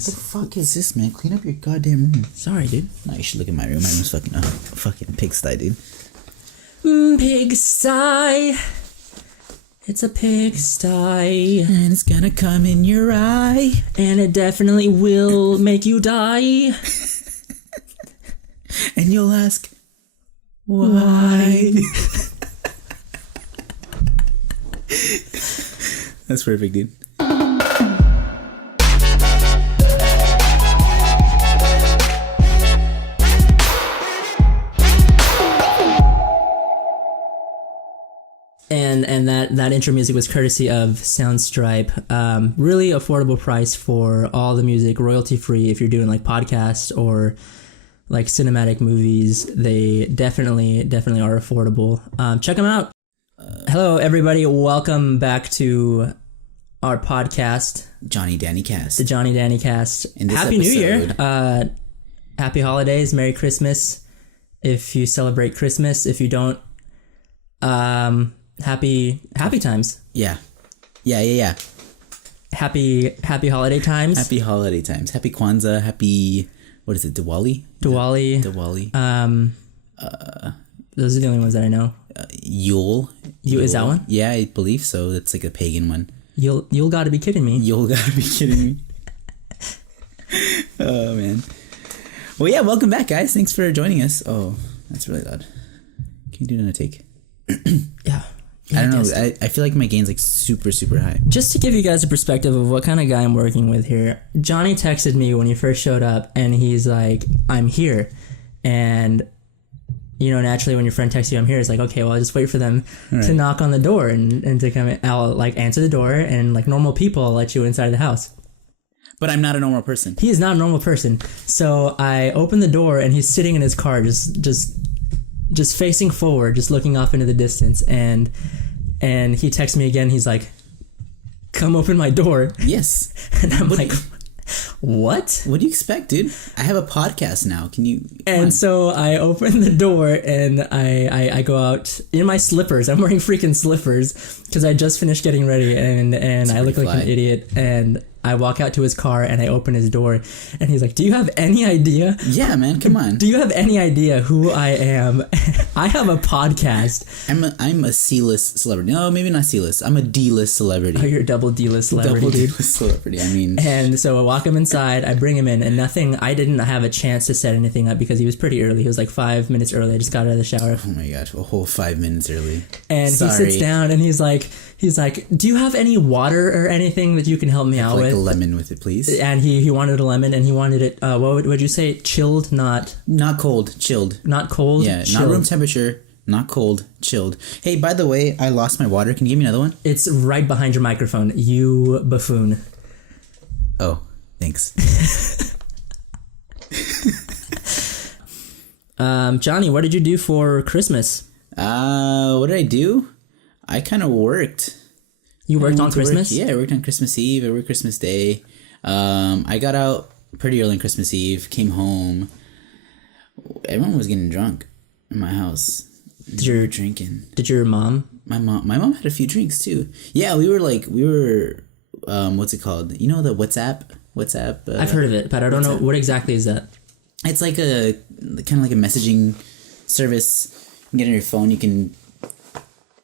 What the fuck is this, man? Clean up your goddamn room. Sorry, dude. No, you should look at my room. My room's fucking pigsty, dude. Pigsty. It's a pigsty. And it's gonna come in your eye. And it definitely will make you die. And you'll ask, why? That's perfect, dude. And that intro music was courtesy of Soundstripe. Really affordable price for all the music, royalty free. If you're doing like podcasts or like cinematic movies, they definitely are affordable. Check them out. Hello, everybody. Welcome back to our podcast, Jhonny and Dhanny cast. the Jhonny and Dhanny cast. Happy New Year. Happy holidays. Merry Christmas. If you celebrate Christmas, if you don't, happy times. Yeah. Happy holiday times. Happy holiday times. Happy Kwanzaa. Happy, what is it? Diwali. Those are the only ones that I know. Yule. Is that one? Yeah, I believe so. That's like a pagan one. You'll gotta be kidding me. You'll gotta be kidding me. Oh, man. Well, yeah, welcome back, guys. Thanks for joining us. Oh, that's really loud. Can you do another take? Yeah. I don't know. I feel like my gain's like super high. Just to give you guys a perspective of what kind of guy I'm working with here, Jhonny texted me when he first showed up, and he's like, I'm here. And, you know, naturally when your friend texts you, I'm here, it's like, okay, well, I'll just wait for them to knock on the door and to come in. I'll, like, answer the door, and like normal people, I'll let you inside the house. But I'm not a normal person. He is not a normal person. So I open the door, and he's sitting in his car, just facing forward, just looking off into the distance, and he texts me again. He's like, come open my door. Yes. And I'm like, what? What do you expect, dude? I have a podcast now. Can you... And so I open the door, and I go out in my slippers. I'm wearing freaking slippers because I just finished getting ready, and I look like an idiot. And I walk out to his car, and I open his door, and he's like, do you have any idea? Yeah, man, come on. Do you have any idea who I am? I have a podcast. I'm a C-list celebrity. No, maybe not C-list. I'm a D-list celebrity. Oh, you're a double D-list celebrity, Double dude. D-list celebrity, I mean. And so I walk him inside, I bring him in, and I didn't have a chance to set anything up because he was pretty early. He was like 5 minutes early. I just got out of the shower. Oh my gosh, a whole 5 minutes early. And Sorry. He sits down, and he's like, do you have any water or anything that you can help me out with? Like a lemon with it, please. And he wanted a lemon, and he wanted it, what would you say? Chilled, not cold, chilled. Not cold? Yeah, chilled. Not room temperature, not cold, chilled. Hey, by the way, I lost my water. Can you give me another one? It's right behind your microphone, you buffoon. Oh, thanks. Jhonny, what did you do for Christmas? What did I do? I kind of worked. You worked on Christmas? Yeah, I worked on Christmas Eve. I worked Christmas Day. I got out pretty early on Christmas Eve, came home. Everyone was getting drunk in my house. They were drinking. Did your mom? My mom had a few drinks too. Yeah, we were what's it called? You know the WhatsApp? I've heard of it, but I don't know what exactly is that. It's like a kind of like a messaging service. You can get on your phone. You can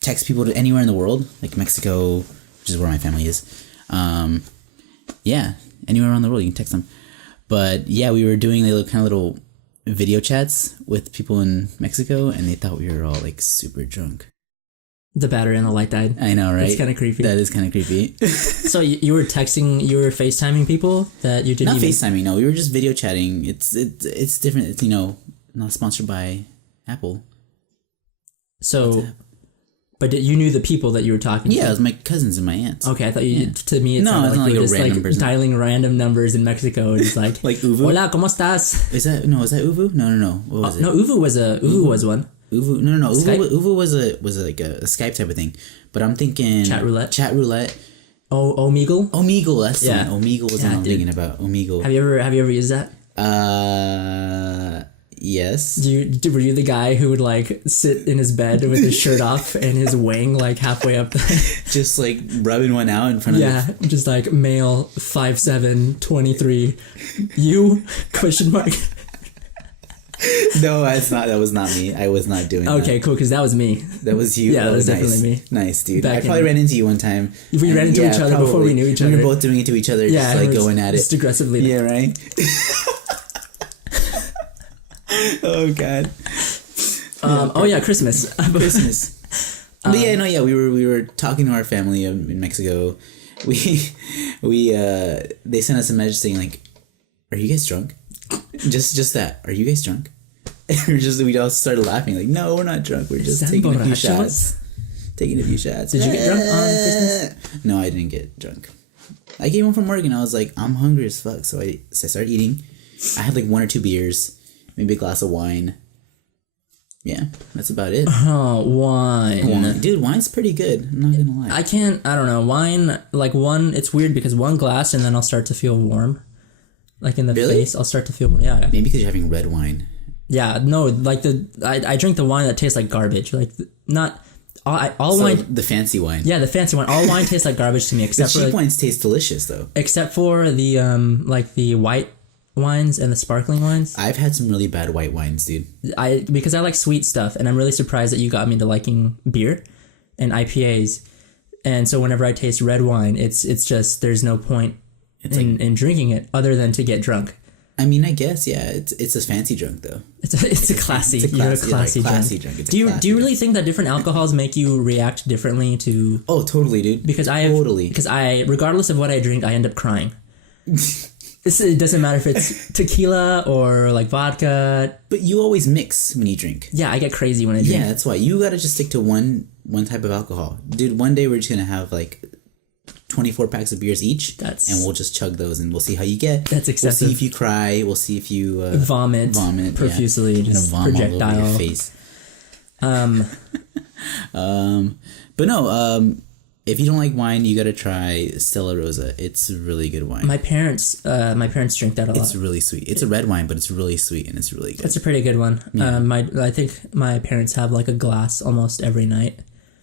text people to anywhere in the world, like Mexico, which is where my family is. Yeah, anywhere around the world you can text them. But yeah, we were doing little video chats with people in Mexico, and they thought we were all like super drunk. The battery and the light died. I know, right? That's kind of creepy. That is kind of creepy. So you were FaceTiming people that you didn't Not FaceTiming, no. We were just video chatting. It's different. It's, not sponsored by Apple. So... But you knew the people that you were talking to? Yeah, it was my cousins and my aunts. Okay, I thought you... To me, it sounded like you were just like dialing random numbers in Mexico. And it's like... Like Uvu? Hola, ¿cómo estás? Is that Uvu? No. What was it? No, Uvu was one. Uvu? No. Uvu was like a Skype type of thing. But I'm thinking... Chat roulette. Oh, Omegle? Omegle, that's the one. Omegle was what I'm thinking about. Omegle. Have you ever used that? Yes. Were you the guy who would like sit in his bed with his shirt off and his wing like halfway up? Just like rubbing one out in front of. Yeah, just like male 5'7", 23. You ? No, that's not. That was not me. I was not doing that. Okay, cool. Because that was me. That was you. Yeah, that was nice. definitely me. Nice, dude. Back I probably ran into you one time. We ran into each other probably. before we knew each other. We were both doing it to each other, Yeah, just like going at it. Just aggressively. Yeah, right? Oh, God. Oh, yeah, Christmas. Christmas. But yeah, no, yeah, we were talking to our family in Mexico. They sent us a message saying, like, are you guys drunk? Just that. Are you guys drunk? We all started laughing, like, no, we're not drunk. We're just taking a few shots. Did you get drunk on Christmas? No, I didn't get drunk. I came home from work and I was like, I'm hungry as fuck. So I started eating. I had like 1 or 2 beers, maybe a glass of wine. Yeah, that's about it. Oh, wine. Dude, wine's pretty good. I'm not gonna lie. I don't know. Wine, like it's weird because one glass and then I'll start to feel warm. Like in the face, I'll start to feel, yeah. Maybe because you're having red wine. Yeah, no, like I drink the wine that tastes like garbage. Like wine. The fancy wine. Yeah, the fancy wine. All wine tastes like garbage to me, except the cheap wines taste delicious though. Except for the like the white wines and the sparkling wines. I've had some really bad white wines, dude. Because I like sweet stuff, and I'm really surprised that you got me into liking beer and IPAs. And so whenever I taste red wine, it's just there's no point in drinking it other than to get drunk. I mean, I guess, yeah. It's a fancy drunk though. It's a classy drunk. Do you really think that different alcohols make you react differently to? Oh, totally, dude. Because regardless of what I drink, I end up crying. It doesn't matter if it's tequila or like vodka. But you always mix when you drink. Yeah, I get crazy when I drink. Yeah, that's why you gotta just stick to one type of alcohol, dude. One day we're just gonna have like 24 packs of beers each, and we'll just chug those, and we'll see how you get. That's excessive. We'll see if you cry. We'll see if you vomit profusely, yeah. just projectile all over your face. But no, if you don't like wine, you gotta try Stella Rosa. It's a really good wine. My parents drink that a lot. It's really sweet. It's a red wine, but it's really sweet and it's really good. That's a pretty good one. Yeah. I think my parents have like a glass almost every night.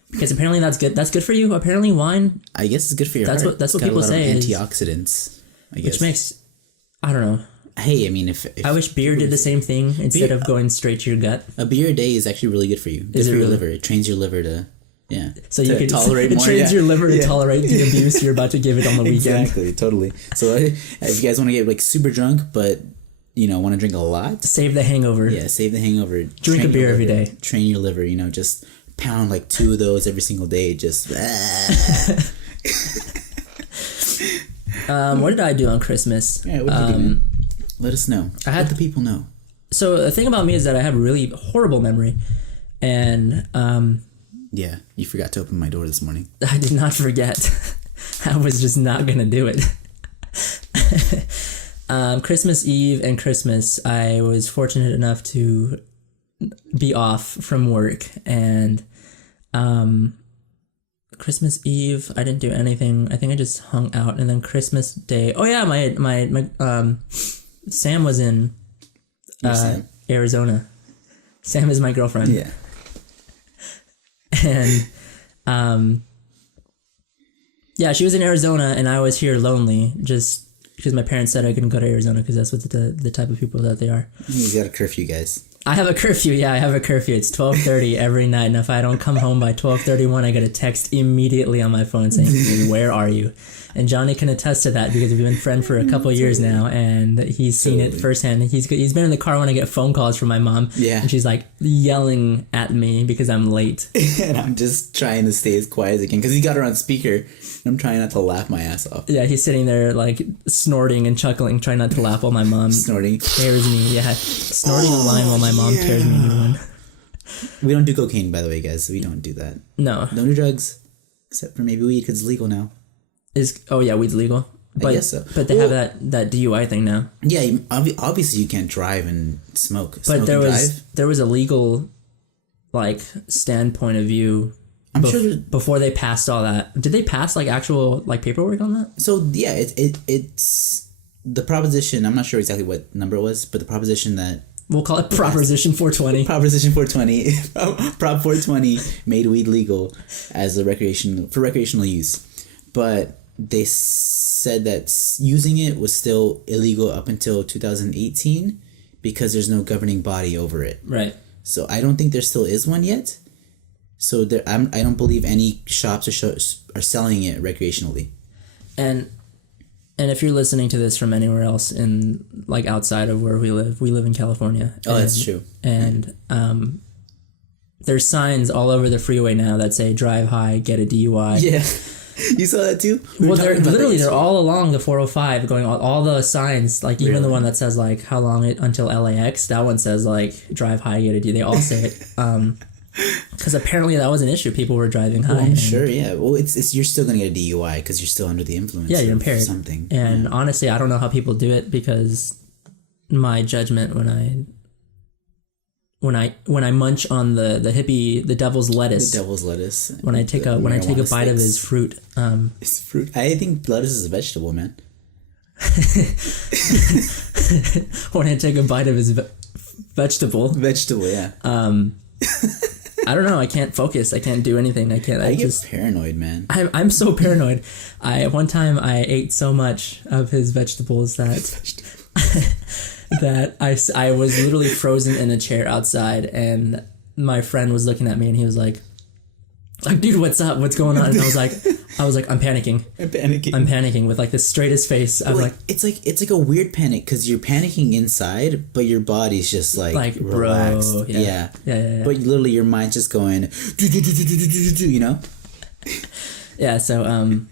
Because apparently that's good. That's good for you. Apparently wine. I guess it's good for your heart. That's what people say. Antioxidants. I guess. Which makes, I don't know. Hey, I mean, if I wish beer did the same thing instead of going straight to your gut. A beer a day is actually really good for you. Good for your liver. It trains your liver to. Yeah. So you can tolerate more. It trains your liver to tolerate the abuse you're about to give it on the weekend. Exactly. Totally. So if you guys want to get like super drunk, but want to drink a lot, save the hangover. Yeah, save the hangover. Drink a beer every day. Train your liver. Just pound like 2 of those every single day. Just. What did I do on Christmas? Yeah. What did you do, man? Let us know. Let the people know. So the thing about me is that I have a really horrible memory, and yeah, you forgot to open my door this morning. I did not forget. I was just not gonna do it. Christmas Eve and Christmas, I was fortunate enough to be off from work, and Christmas Eve I didn't do anything. I think I just hung out, and then Christmas Day. Oh yeah, my Sam was in Arizona. Sam is my girlfriend. Yeah. And yeah, she was in Arizona, and I was here lonely, just because my parents said I couldn't go to Arizona because that's what the type of people that they are. You got a curfew, guys. I have a curfew. Yeah, I have a curfew. It's 12:30 every night, and if I don't come home by 12:31, I get a text immediately on my phone saying, "Where are you?" And Jhonny can attest to that because we've been friends for a couple of years now, and he's seen it firsthand. He's been in the car when I get phone calls from my mom, and she's like yelling at me because I'm late. And I'm just trying to stay as quiet as I can because he got her on speaker, and I'm trying not to laugh my ass off. Yeah, he's sitting there like snorting and chuckling, trying not to laugh while my mom snorting tears me. Yeah, snorting a line while my mom tears me a new one. We don't do cocaine, by the way, guys. We don't do that. No. Don't do drugs, except for maybe weed because it's legal now. Weed's legal. But, I guess so. But they have that DUI thing now. Yeah, obviously you can't drive and smoke. But there was a legal, like, standpoint of view. I'm sure before they passed all that. Did they pass like actual like paperwork on that? So yeah, it's the proposition. I'm not sure exactly what number it was, but the proposition that We'll call it Proposition 420. Proposition 420. Prop 420 made weed legal as for recreational use. But they said that using it was still illegal up until 2018 because there's no governing body over it. Right. So I don't think there still is one yet. So I don't believe any shops are selling it recreationally. And if you're listening to this from anywhere else in like outside of where we live in California. Oh, that's true. And there's signs all over the freeway now that say drive high, get a DUI. Yeah. You saw that too? Well, they're all along the 405 going all the signs, like even the one that says like how long until LAX, that one says like drive high, get a DUI. They all say it. Because apparently that was an issue. People were driving high. Well, I'm sure, yeah. Well, it's you're still gonna get a DUI because you're still under the influence. Yeah, you're impaired. Something. And honestly, I don't know how people do it because my judgment when I munch on the devil's lettuce. The devil's lettuce. When I take a bite of his fruit. It's fruit. I think lettuce is a vegetable, man. When I take a bite of his vegetable. Vegetable, yeah. I don't know. I can't focus. I can't do anything. I get paranoid, man. I'm so paranoid. One time I ate so much of his vegetables that I was literally frozen in a chair outside, and my friend was looking at me and he was like, dude, what's up? What's going on? And I was like, I'm panicking. I'm panicking with like the straightest face. I'm like, it's like a weird panic because you're panicking inside, but your body's just like relaxed. Bro, yeah. But literally your mind's just going, you know? Yeah. So,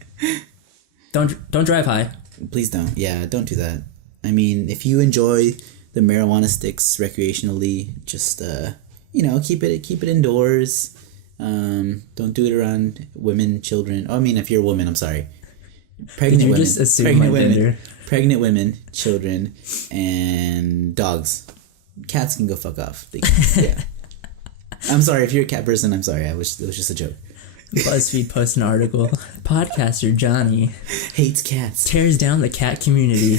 don't drive high. Please don't. Yeah. Don't do that. I mean, if you enjoy the marijuana sticks recreationally, just, keep it indoors. Don't do it around women, children. Oh, I mean, if you're a woman, I'm sorry. Pregnant women. Just assume pregnant women, children, and dogs. Cats can go fuck off. Yeah. I'm sorry if you're a cat person. I'm sorry. It was just a joke. BuzzFeed posted an article. Podcaster Jhonny hates cats. Tears down the cat community.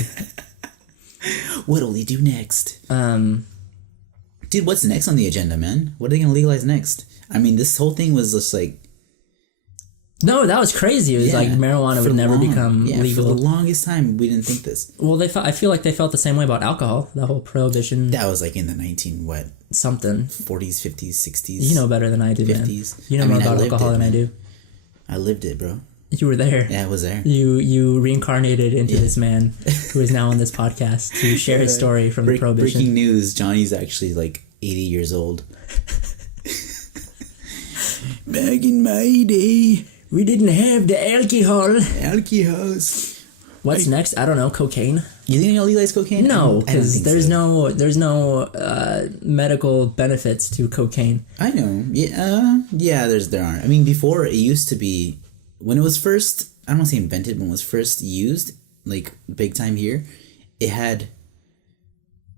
What'll he do next? Dude, what's next on the agenda, man? What are they gonna legalize next? I mean, this whole thing was just like... No, that was crazy. It was like marijuana would never become legal. For the longest time, we didn't think this. Well, I feel like they felt the same way about alcohol. The whole prohibition. That was like in the something 40s, 50s, 60s. You know better than I do, 50s. Man. You know more about alcohol than I do. I lived it, bro. You were there. Yeah, I was there. You reincarnated into this man who is now on this podcast to share his story from the prohibition. Breaking news: Jhonny's actually like 80 years old. Back in my day, we didn't have the alcohol. Alcohols. What's next? I don't know. Cocaine. You think they'll legalize cocaine? No, because there's no medical benefits to cocaine. I know. Yeah. There aren't. I mean, before it used to be, when it was first, I don't want to say invented, but when it was first used, like big time here, it had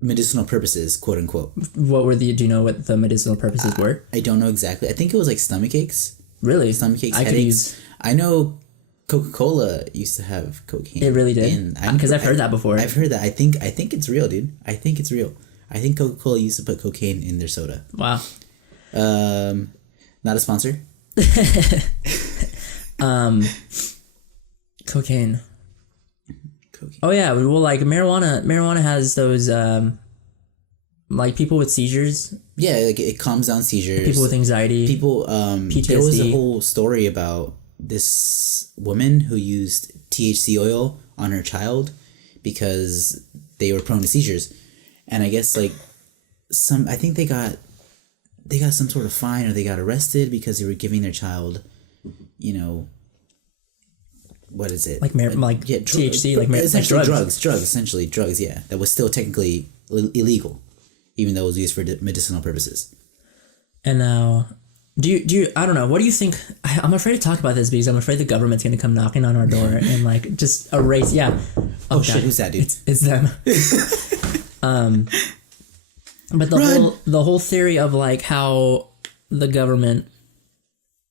medicinal purposes, quote unquote. Do you know what the medicinal purposes were? I don't know exactly. I think it was like stomach aches. Really? Stomach aches, headaches. I know Coca-Cola used to have cocaine. It really did? Because I've heard that before. I've heard that. I think it's real, dude. I think it's real. I think Coca-Cola used to put cocaine in their soda. Wow. Not a sponsor. Cocaine. Oh yeah, well, like marijuana has those like people with seizures. Yeah, like it calms down seizures. People with anxiety. PTSD. There was a whole story about this woman who used THC oil on her child because they were prone to seizures, and I guess like I think they got some sort of fine or they got arrested because they were giving their child, what is it? THC, essentially drugs, essentially drugs, yeah. That was still technically illegal, even though it was used for medicinal purposes. And now, do you, I don't know, what do you think? I'm afraid to talk about this because I'm afraid the government's going to come knocking on our door and like just erase, Oh shit, who's that, dude? It's them. But the whole theory of like how the government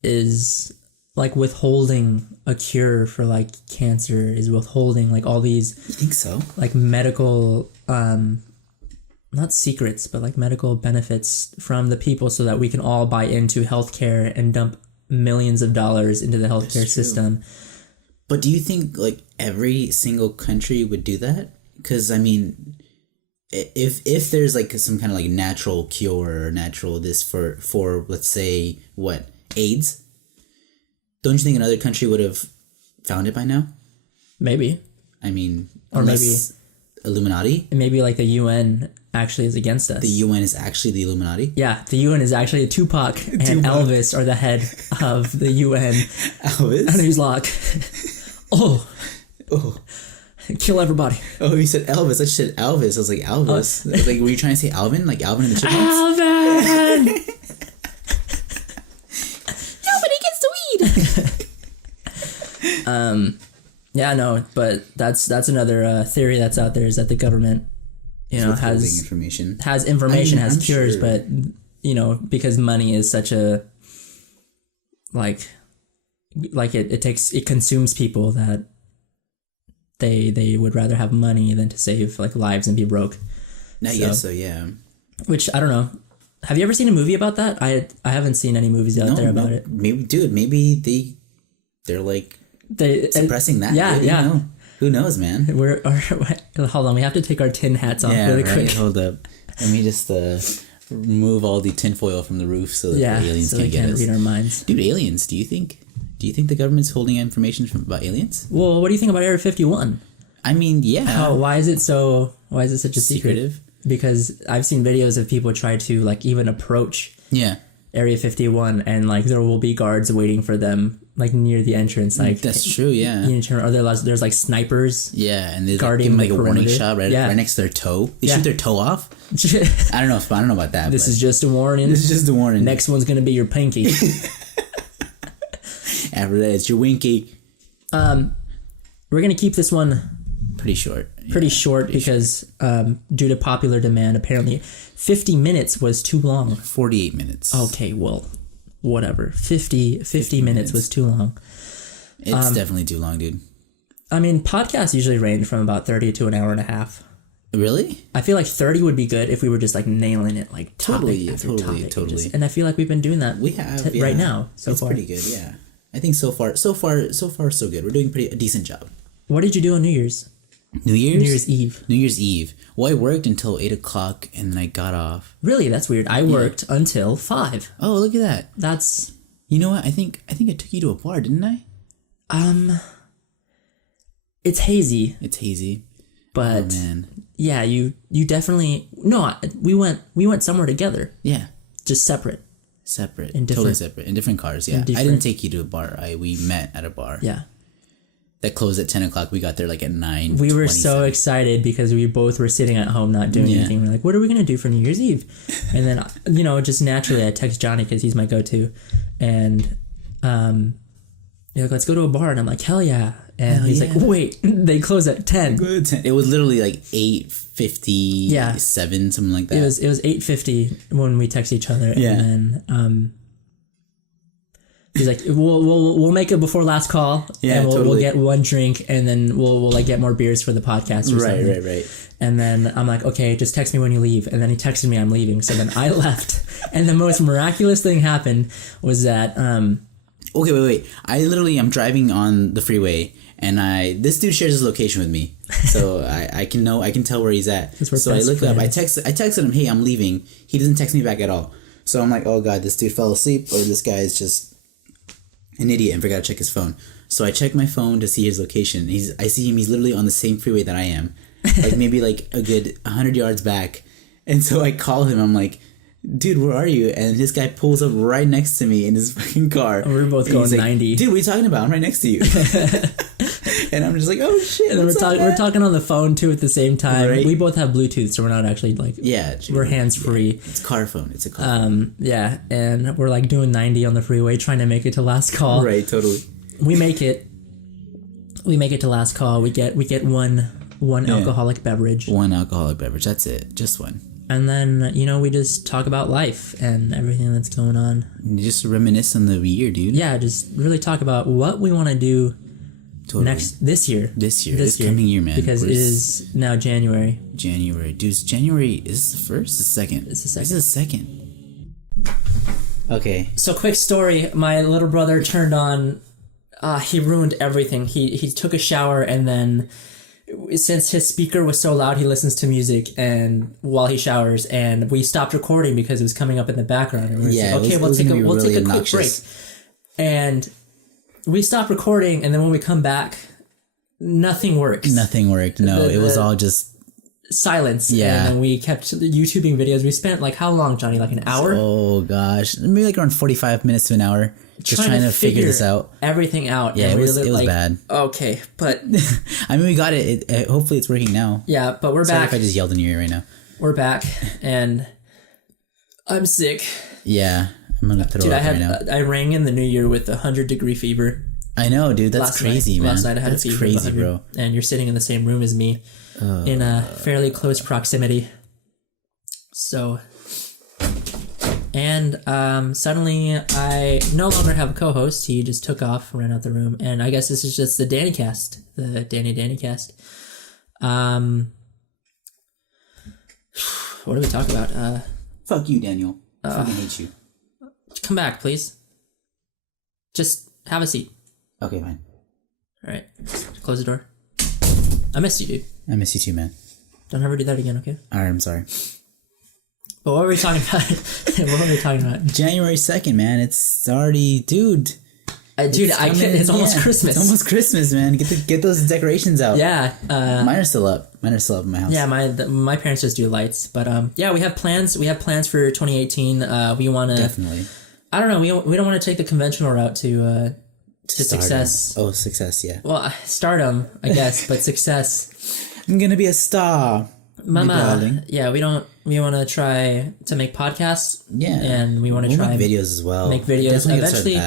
is like withholding a cure for like cancer, is withholding like all these. You think so? Like medical not secrets, but like medical benefits from the people so that we can all buy into healthcare and dump millions of dollars into the healthcare system. But do you think like every single country would do that? Because I mean, if there's like some kind of like natural cure or natural this for let's say what, AIDS, don't you think another country would have found it by now? Maybe. I mean, or maybe Illuminati. Maybe like the UN actually is against us. The UN is actually the Illuminati. Yeah, the UN is actually Tupac and Elvis are the head of the UN. Elvis. And he's like, oh. Kill everybody. Oh, you said Elvis. I just said Elvis. I was like, Elvis. Like, were you trying to say Alvin? Like Alvin and the Chipmunks? Alvin! Nobody gets the weed! Yeah, no, but that's another theory that's out there, is that the government, has information. Has cures, sure. But, because money is such a, it consumes people, that they would rather have money than to save like lives and be broke. I guess so, yeah. Which, I don't know. Have you ever seen a movie about that? I haven't seen any movies out there about it. Maybe they're like suppressing that. Yeah, yeah. Know. Who knows, man? Hold on, we have to take our tin hats off really quick. Hold up. Let me just remove all the tinfoil from the roof so that the aliens can't get us. Read our minds. Dude, aliens, do you think the government's holding information about aliens? Well, what do you think about Area 51? I mean, yeah. Why is it such a secretive? Because I've seen videos of people try to like even approach Area 51, and like there will be guards waiting for them like near the entrance. Like that's true, yeah. Or there's like snipers. Yeah, and they give them like a warning shot right next to their toe. They shoot their toe off. I don't know about that. This is just a warning. This is just a warning. Next one's gonna be your pinky. After that, it's your winky. We're gonna keep this one pretty short. Because due to popular demand, apparently 50 minutes was too long. 48 minutes. Okay, well, whatever. 50 minutes was too long. It's definitely too long, dude. I mean, podcasts usually range from about 30 to an hour and a half. Really? I feel like 30 would be good if we were just like nailing it, like topic after topic. And I feel like we've been doing that. We have right now. It's pretty good, yeah. I think so far so good. We're doing a decent job. What did you do on New Year's? New Year's Eve. Well, I worked until 8 o'clock and then I got off. Really? That's weird. I worked until 5. Oh, look at that. That's... You know what? I think I took you to a bar, didn't I? It's hazy. But... Oh, man. Yeah, you definitely... No, we went somewhere together. Yeah. Just separate. Totally separate. In different cars, yeah. I didn't take you to a bar. We met at a bar. Yeah. That closed at 10 o'clock. We got there like at 9. We were so excited because we both were sitting at home not doing anything. We're like, what are we going to do for New Year's Eve? And then, just naturally I text Jhonny because he's my go-to. And like, let's go to a bar. And I'm like, hell yeah. And he's like, wait, they close at 10. It was literally like 8:57, something like that. It was 8:50 when we text each other. Yeah. And then he's like, we'll make it before last call. Yeah, and totally. We'll get one drink, and then we'll like get more beers for the podcast or something. Right. And then I'm like, okay, just text me when you leave. And then he texted me I'm leaving. So then I left. And the most miraculous thing happened was that... Okay, wait. I'm driving on the freeway, and this dude shares his location with me. So I can tell where he's at. So I look up, I texted him, hey, I'm leaving. He doesn't text me back at all. So I'm like, oh God, this dude fell asleep, or this guy is just an idiot and forgot to check his phone. So I check my phone to see his location. I see him, he's literally on the same freeway that I am. Like maybe like a good 100 yards back. And so I call him, I'm like, dude, where are you? And this guy pulls up right next to me in his fucking car. And we're both going like, 90. Dude, what are you talking about? I'm right next to you. And I'm just like, oh shit. And then we're talking on the phone too at the same time. Right? We both have Bluetooth, so we're not actually like... Yeah. We're hands-free. Yeah. It's a car phone. It's a car phone. Yeah, and we're like doing 90 on the freeway, trying to make it to last call. Right, totally. We make it to last call. We get one alcoholic beverage. One alcoholic beverage. That's it. Just one. And then, we just talk about life and everything that's going on. And just reminisce on the year, dude. Yeah, just really talk about what we want to do this year. This coming year, man. Because it is now January. January. Dude, January, is this the first? The second? It's the second. This is the second. Okay. So quick story. My little brother turned on, he ruined everything. He took a shower and then, since his speaker was so loud, he listens to music and while he showers, and we stopped recording because it was coming up in the background. And we were like, okay, we'll take a quick break. And we stopped recording, and then when we come back, nothing works. Nothing worked. No, it was all just silence. Yeah. And then we kept YouTubing videos. We spent like how long, Jhonny? Like an hour? Oh gosh, maybe like around 45 minutes to an hour. Just trying to figure this out. Everything out. Yeah, and it was like, bad. Okay, but I mean, we got it. Hopefully, it's working now. Yeah, but we're Sorry back. if I just yelled in your ear right now. We're back, and I'm sick. Yeah, I'm gonna throw up right now. I rang in the new year with 100-degree fever. I know, dude. That's crazy, man. Last night I had that's a fever. Crazy, bro. And you're sitting in the same room as me, in a fairly close proximity. So. And suddenly I no longer have a co-host. He just took off, ran out the room, and I guess this is just the Dhanny cast, the Dhanny cast. What do we talk about? Fuck you, Daniel. I fucking hate you. Come back, please. Just have a seat. Okay, fine. All right, close the door. I missed you, dude. I miss you too, man. Don't ever do that again, okay? All right, I'm sorry. But what were we talking about? What were we talking about? January 2nd, man. It's already, dude. It's almost Christmas. It's almost Christmas, man. Get those decorations out. Yeah. Mine are still up. Mine are still up in my house. Yeah, my parents just do lights, but yeah, we have plans. We have plans for 2018. We want to definitely. I don't know. We don't want to take the conventional route to success. Oh, success. Yeah. Well, stardom, I guess, but success. I'm gonna be a star. Mama, yeah, we want to try to make podcasts. Yeah. And we want to try make videos as well. Make videos. Definitely Eventually,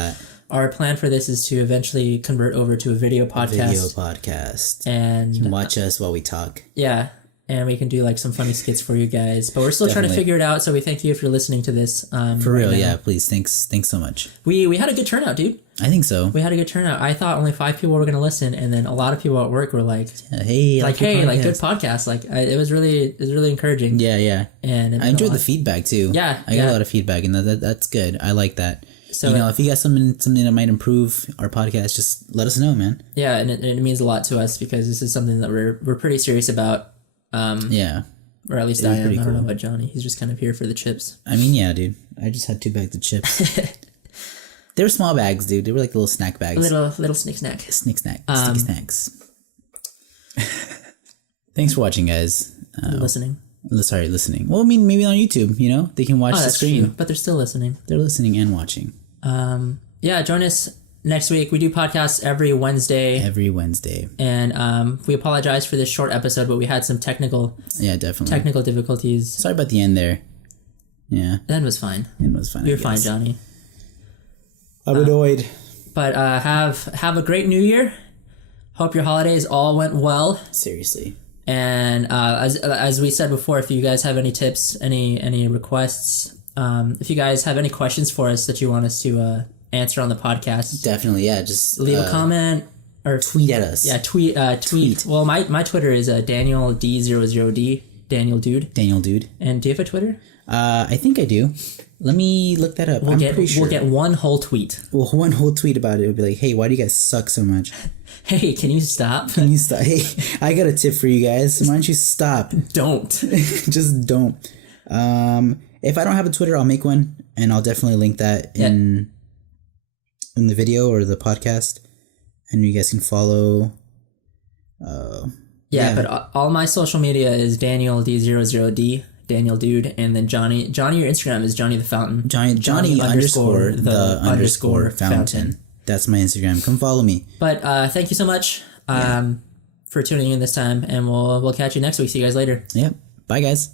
our plan for this is to eventually convert over to a video podcast. And you can watch us while we talk. Yeah. And we can do like some funny skits for you guys. But we're still trying to figure it out, so we thank you if you're listening to this. For real, yeah, please. Thanks so much. We had a good turnout, dude. I think so. We had a good turnout. I thought only 5 people were going to listen, and then a lot of people at work were like, hey, good podcast. Like, it was really encouraging. Yeah. And I enjoyed the feedback too. Yeah. I got a lot of feedback, and that's good. I like that. So, if you got something that might improve our podcast, just let us know, man. Yeah, and it means a lot to us because this is something that we're pretty serious about. Yeah. Or at least I am. I don't know about Jhonny. He's just kind of here for the chips. I mean, yeah, dude. I just had 2 bags of chips. They were small bags, dude. They were like little snack bags. Little sneak snack. Sneak snacks. Thanks for watching, guys. Listening. Listening. Well, I mean, maybe on YouTube, they can watch the screen. True, but they're still listening. They're listening and watching. Yeah, join us next week. We do podcasts every Wednesday. And we apologize for this short episode, but we had some technical difficulties. Sorry about the end there. Yeah. The end was fine. You're fine, Jhonny. I'm annoyed. But have a great New Year. Hope your holidays all went well. Seriously. And as we said before, if you guys have any tips, any requests, if you guys have any questions for us that you want us to answer on the podcast, definitely, yeah, just leave a comment or tweet at us. Yeah, tweet. Well, my Twitter is Daniel D00D, Daniel Dude. And do you have a Twitter? I think I do. Let me look that up. We'll get one whole tweet. Well, one whole tweet about it would be like, hey, why do you guys suck so much? Hey, can you stop? Hey, I got a tip for you guys. Why don't you stop? Don't. Just don't. If I don't have a Twitter, I'll make one, and I'll definitely link that in the video or the podcast, and you guys can follow. But all my social media is Daniel D00D, Daniel Dude, and then Jhonny, your Instagram is Jhonny the Fountain. Jhonny underscore the underscore fountain. That's my Instagram. Come follow me. But thank you so much for tuning in this time, and we'll catch you next week. See you guys later. Yep. Bye, guys.